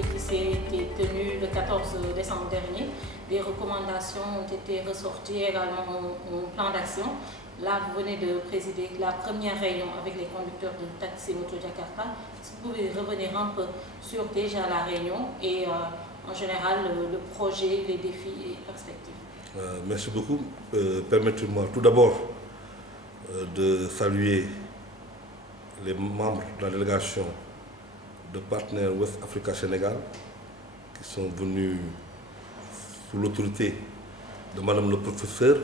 comité qui s'est tenu le 14 décembre dernier. Des recommandations ont été ressorties, également un plan d'action. Là, vous venez de présider la première réunion avec les conducteurs de taxi Moto Jakarta. Est-ce que vous pouvez revenir un peu sur déjà la réunion et en général le projet, les défis et perspectives? Merci beaucoup. Permettez-moi tout d'abord de saluer les membres de la délégation de partenaires West Africa Sénégal qui sont venus sous l'autorité de Madame le professeur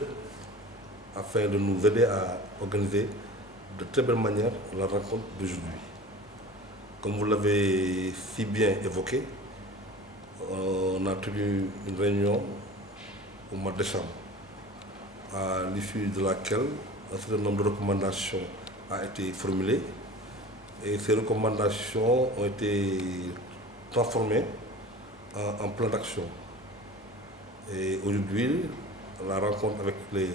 afin de nous aider à organiser de très belle manière la rencontre d'aujourd'hui. Comme vous l'avez si bien évoqué, on a tenu une réunion au mois de décembre, à l'issue de laquelle un certain nombre de recommandations a été formulé et ces recommandations ont été transformées en plan d'action. Et aujourd'hui, la rencontre avec les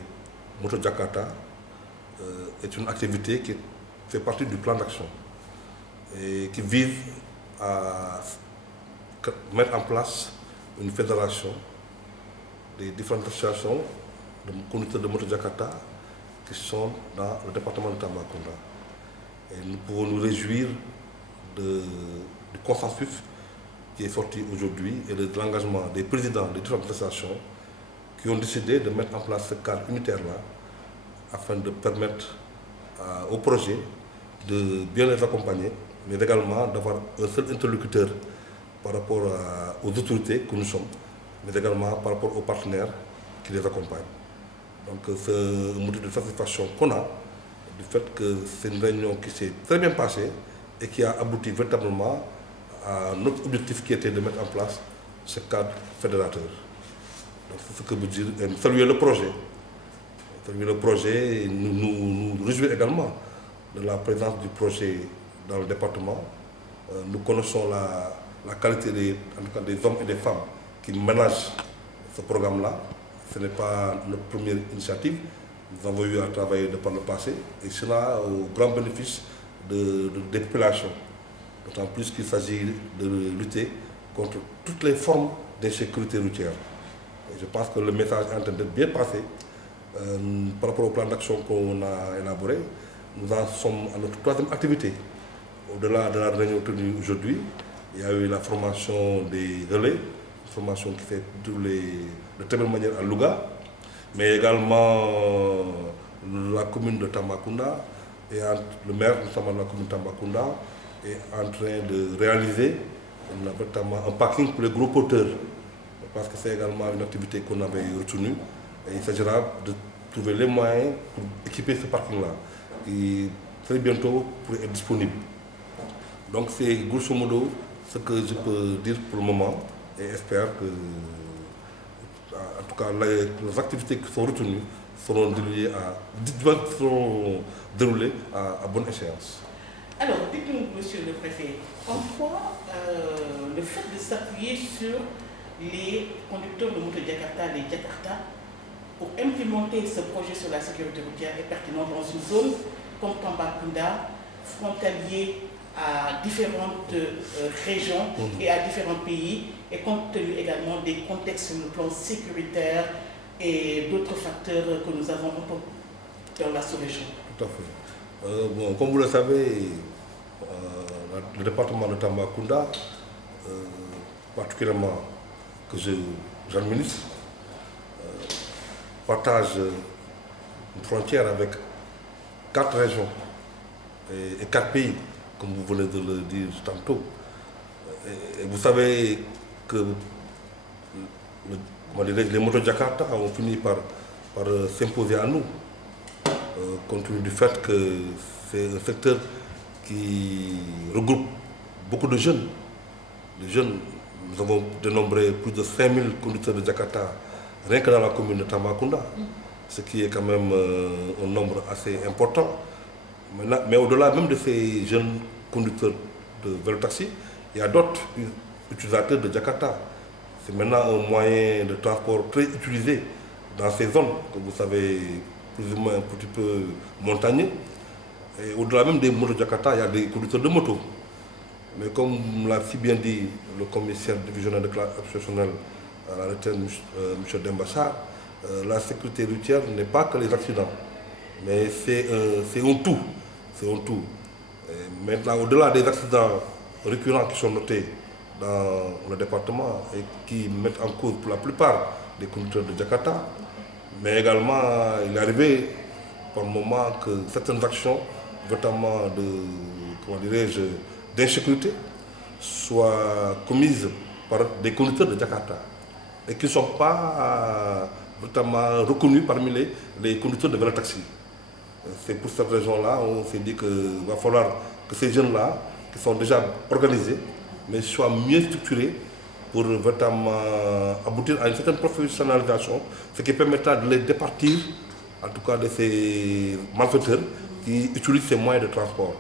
Moto Jakarta est une activité qui fait partie du plan d'action et qui vise à mettre en place une fédération des différentes associations de conducteurs de Moto Jakarta qui sont dans le département de Tambacounda. Et nous pouvons nous réjouir du consensus qui est sorti aujourd'hui et de l'engagement des présidents des différentes associations qui ont décidé de mettre en place ce cadre unitaire-là afin de permettre au projet de bien les accompagner, mais également d'avoir un seul interlocuteur par rapport aux autorités que nous sommes, mais également par rapport aux partenaires qui les accompagnent. Donc c'est un motif de satisfaction qu'on a du fait que c'est une réunion qui s'est très bien passée et qui a abouti véritablement à notre objectif qui était de mettre en place ce cadre fédérateur. Donc c'est ce que veut dire saluer le projet. Saluer le projet et nous réjouir également de la présence du projet dans le département. Nous connaissons la qualité en tout cas des hommes et des femmes qui ménagent ce programme-là. Ce n'est pas notre première initiative. Nous avons eu à travailler de par le passé et cela au grand bénéfice des populations. D'autant plus qu'il s'agit de lutter contre toutes les formes d'insécurité routière. Et je pense que le message est en train d'être bien passé. Par rapport au plan d'action qu'on a élaboré, nous en sommes à notre troisième activité. Au-delà de la réunion tenue aujourd'hui, il y a eu la formation des relais, une formation qui s'est déroulée de très belle manière à Louga, mais également la commune de Tambacounda et le maire notamment de la commune de Tambacounda est en train de réaliser notamment un parking pour les gros porteurs. Parce que c'est également une activité qu'on avait retenue et il s'agira de trouver les moyens pour équiper ce parking-là qui très bientôt pourrait être disponible. Donc c'est grosso modo ce que je peux dire pour le moment et espère que en tout cas les activités qui sont retenues seront déroulées à bonne échéance. Alors, dites-nous, monsieur le préfet, en quoi le fait de s'appuyer sur les conducteurs de Moto Jakarta, les Jakarta, pour implémenter ce projet sur la sécurité routière est pertinent dans une zone comme Tambacounda, frontalier à différentes régions et à différents pays, et compte tenu également des contextes sur le plan sécuritaire et d'autres facteurs que nous avons dans la sous-région. Tout à fait. Bon, comme vous le savez, le département de Tambacounda, particulièrement que j'administre, partage une frontière avec 4 régions et 4 pays, comme vous venez de le dire tantôt. Et vous savez que les Moto Jakarta ont fini par s'imposer à nous, compte tenu du fait que c'est un secteur qui regroupe beaucoup de jeunes. Nous avons dénombré plus de 5000 conducteurs de Jakarta rien que dans la commune de Tambacounda, ce qui est quand même un nombre assez important. Mais au-delà même de ces jeunes conducteurs de vélo-taxi, il y a d'autres utilisateurs de Jakarta. C'est maintenant un moyen de transport très utilisé dans ces zones, que vous savez, plus ou moins un petit peu montagneux. Et au-delà même des motos Jakarta, il y a des conducteurs de moto. Mais comme l'a si bien dit le commissaire divisionnaire de classe exceptionnelle à la retraite, M. Dembassa, la sécurité routière n'est pas que les accidents, mais c'est un tout. C'est un tout. Et maintenant, au-delà des accidents récurrents qui sont notés dans le département et qui mettent en cause pour la plupart des conducteurs de Jakarta, mais également il est arrivé par moment que certaines actions, notamment d'insécurité, soient commises par des conducteurs de Jakarta et qui ne sont pas notamment reconnus parmi les conducteurs de vélo-taxi. C'est pour cette raison-là, on s'est dit qu'il va falloir que ces jeunes-là, qui sont déjà organisés, mais soient mieux structurés pour vraiment aboutir à une certaine professionnalisation, ce qui permettra de les départir, en tout cas de ces malfaiteurs qui utilisent ces moyens de transport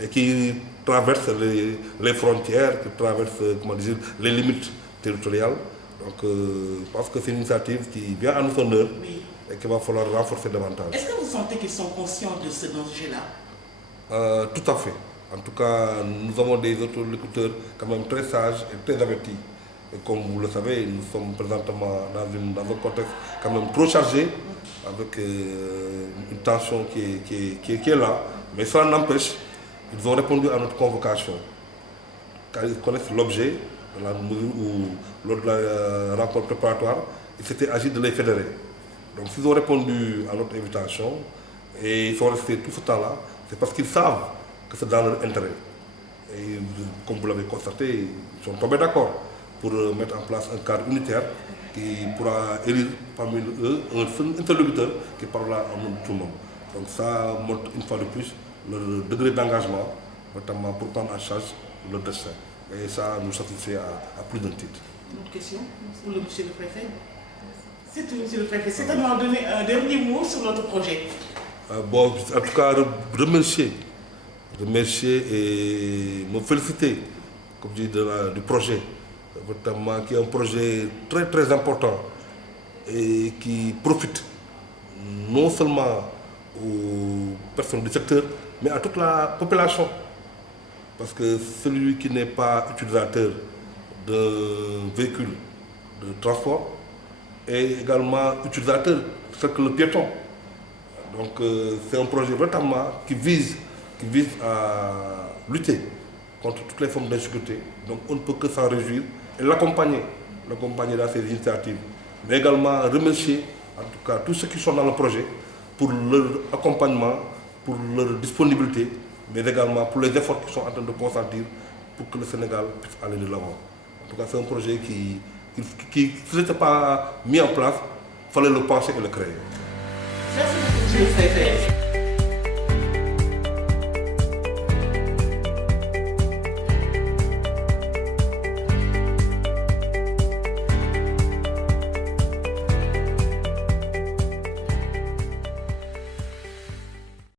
et qui traversent les frontières, qui traversent les limites territoriales. Donc je pense que c'est une initiative qui vient à notre honneur et qu'il va falloir renforcer davantage. Est-ce que vous sentez qu'ils sont conscients de ce danger-là? Tout à fait. En tout cas, nous avons des interlocuteurs quand même très sages et très avertis. Et comme vous le savez, nous sommes présentement dans un contexte quand même trop chargé, avec une tension qui est là. Mais cela n'empêche, ils ont répondu à notre convocation, car ils connaissent l'objet, dans la mesure où, lors de la rencontre préparatoire, il s'était agi de les fédérer. Donc s'ils ont répondu à notre invitation et ils sont restés tout ce temps-là, c'est parce qu'ils savent que c'est dans leur intérêt. Et comme vous l'avez constaté, ils sont tombés d'accord pour mettre en place un cadre unitaire qui pourra élire parmi eux un seul interlocuteur qui parlera en nom de tout le monde. Donc ça montre une fois de plus le degré d'engagement, notamment pour prendre en charge leur destin. Et ça nous satisfait à plus d'un titre. Une autre question pour le monsieur le préfet? C'est tout, monsieur le préfet. C'est à nous donner un dernier mot sur notre projet. Bon, en tout cas, remercier et me féliciter, comme je dis, du projet, notamment qui est un projet très très important et qui profite non seulement aux personnes du secteur, mais à toute la population. Parce que celui qui n'est pas utilisateur d'un véhicule de transport est également utilisateur, c'est que le piéton. Donc c'est un projet vraiment qui vise à lutter contre toutes les formes d'insécurité. Donc on ne peut que s'en réjouir et l'accompagner dans ces initiatives. Mais également remercier en tout cas tous ceux qui sont dans le projet pour leur accompagnement, pour leur disponibilité, mais également pour les efforts qu'ils sont en train de consentir pour que le Sénégal puisse aller de l'avant. En tout cas, c'est un projet qui si ce n'était pas mis en place, il fallait le penser et le créer. Merci beaucoup, monsieur le préfet.